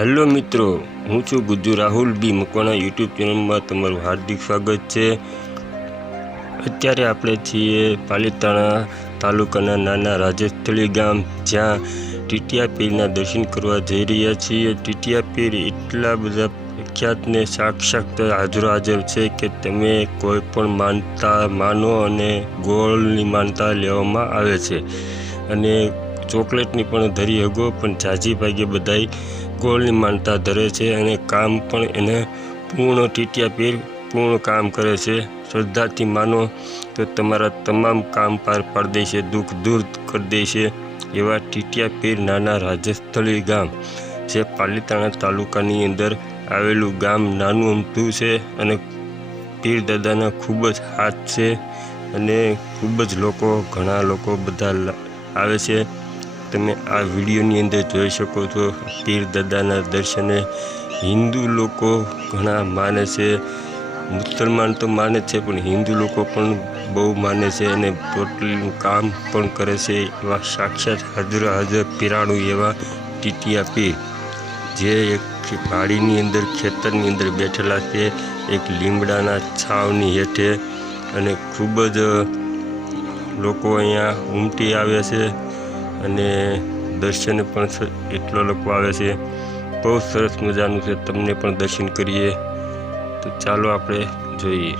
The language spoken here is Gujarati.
હેલો મિત્રો, હું છું ગુજ્જુ રાહુલ બી મકવાણા યુટ્યુબ ચેનલમાં તમારું હાર્દિક સ્વાગત છે। અત્યારે આપણે છીએ પાલીતાણા તાલુકાના નાના રાજસ્થળી ગામ, જ્યાં ટીટિયા પીરના દર્શન કરવા જઈ રહ્યા છીએ। ટીટિયા પીર એટલા બધા પ્રખ્યાત ને સાક્ષાત હાજર છે કે તમે કોઈ પણ માનતા માનો અને ગોળની માનતા લેવામાં આવે છે અને ચોકલેટની પણ ધરી હગો, પણ જાજી ભાગે બધાય ગોળની માનતા ધરે છે અને કામ પણ એને પૂર્ણ ટીટિયા પીર પૂર્ણ કામ કરે છે। શ્રદ્ધાથી માનો તો તમારા તમામ કામ પાર પાડી દેશે, દુઃખ દૂર કરી દેશે એવા ટીટિયા પીર નાના રાજસ્થળી ગામ જે પાલીતાણા તાલુકાની અંદર આવેલું ગામ નાનું અમથું છે અને પીર દાદાના ખૂબ જ હાથ છે અને ખૂબ જ ઘણા લોકો બધા આવે છે। તમે આ વિડીયોની અંદર જોઈ શકો છો પીર દાદાના દર્શને હિન્દુ લોકો ઘણા માને છે, મુસલમાન તો માને છે પણ હિન્દુ લોકો પણ બહુ માને છે અને ટોટલનું કામ પણ કરે છે એવા સાક્ષાત હાજર પીરાણું એવા ટીટિયા પીર જે એક વાડીની અંદર ખેતરની અંદર બેઠેલા છે, એક લીમડાના છાવની હેઠે, અને ખૂબ જ લોકો અહીંયા ઉમટી આવે છે અને દર્શને પણ એટલો લોકો આવે છે। બહુ સરસ મજાનું છે, તમને પણ દર્શન કરીએ તો ચાલો આપણે જોઈએ।